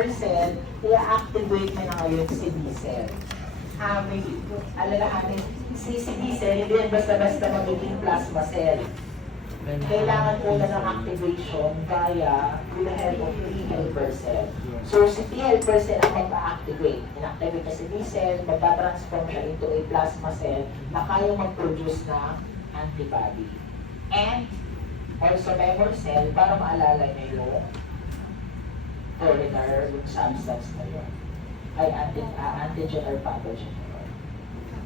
helper cell, i-activate na ngayon si B cell. May alalahanin, si B cell, hindi yan basta-basta magiging plasma cell. Kailangan po na ng activation via with the help of T helper cell. So si T helper cell ang mag-activate. In-activate na si B cell, magta-transform siya into a plasma cell na kaya mag-produce ng antibody. And also memory cell para maalala niyo yung foreigner, yung substance na yun. Ay antigen or pathogen na yun.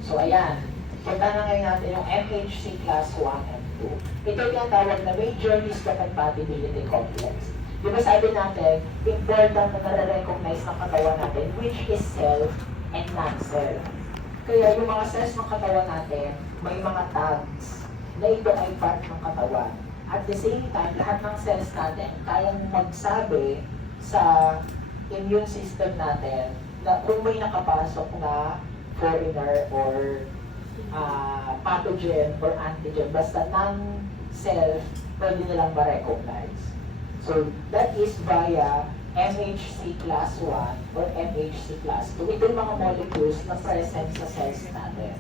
So ayan, punta na ngayon natin yung MHC class 1 and 2. Ito yung tawag na major histocompatibility complex. Di ba sabi natin, important na nare-recognize ng katawan natin which is self and non-self. Kaya yung mga cells ng katawan natin, may mga tags na ito ay part ng katawan. At the same time, lahat ng cells natin kayang magsabi sa immune system natin na kung may nakapasok na foreigner or pathogen or antigen, basta non-self, pwede nilang ma-recognize. So, that is via MHC class 1 or MHC class 2. Ito yung mga molecules na present sa cells natin.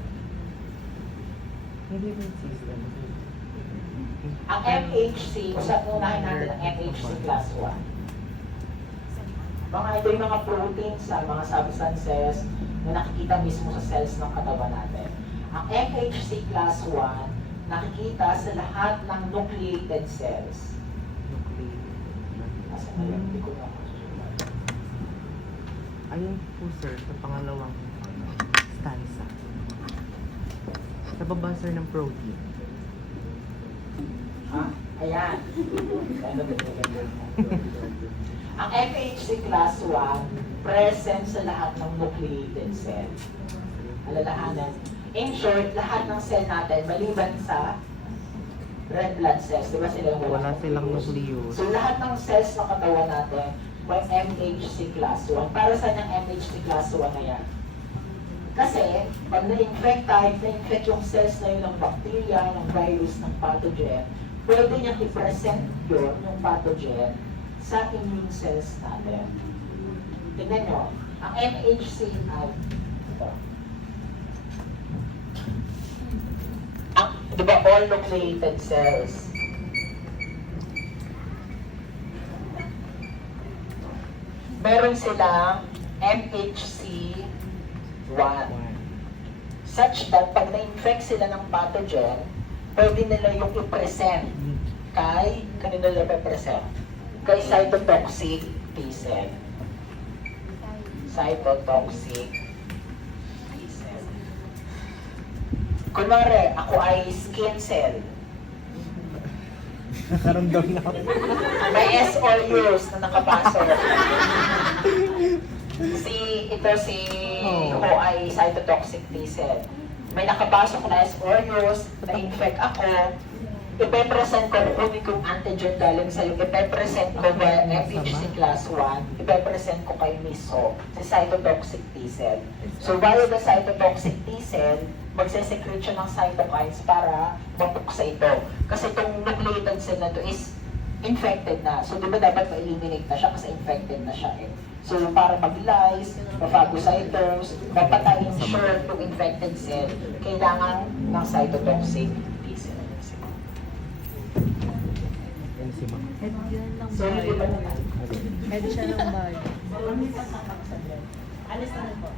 Ang MHC, unahin natin ang MHC class 1. Ito yung mga proteins sa mga substances na nakikita mismo sa cells ng katawan natin. Ang MHC class 1, nakikita sa lahat ng nucleated cells. Hindi ko na ayun po sir, sa pangalawang stanza. Sa baba sir ng protein. Ayan. Ang MHC class 1, present sa lahat ng nucleated cell. Alalahanan. In short, lahat ng cell natin, maliban sa red blood cells, di ba sila yung Wala silang nucleus. So lahat ng cells ng katawan natin, may MHC class 1. Para saan yung MHC class 1 na yan? Kasi, pag na-infect tayo, na-infect yung cells na yun ng bacteria, ng virus, ng pathogen, pwede niyang i-present yun, yung pathogen, sa immune cells natin. Tingnan nyo, ang MHC ay ito. Di ba all nucleated cells? Meron silang MHC1 such that pag na-infect sila ng pathogen, pwede nila yung i-present kay, kanino nila i-present? Kay cytotoxic T cell. Cytotoxic T cell. Kunwari, ako ay skin cell. Nakaramdam na ako. May S or U's na nakapasok. Si Ho ay cytotoxic T cell. May nakapasok na S or U's, na-infect ako, ipepresent ko, kunin kong antigen galing sa'yo, ipepresent ko via MHC class 1, ipepresent ko kay MISO, si cytotoxic T cell. So via the cytotoxic T cell, magsesecrete siya ng cytokines para mapuksa ito. Kasi itong nucleated cell na ito is infected na. So di ba dapat ma-eliminate na siya kasi infected na siya eh. So para mag-lyse, maphagocytose, mapatayin sure itong infected cell, kailangan ng cytotoxic T cell. So hindi ba naman? Pwede siya ng bag. Alis na po.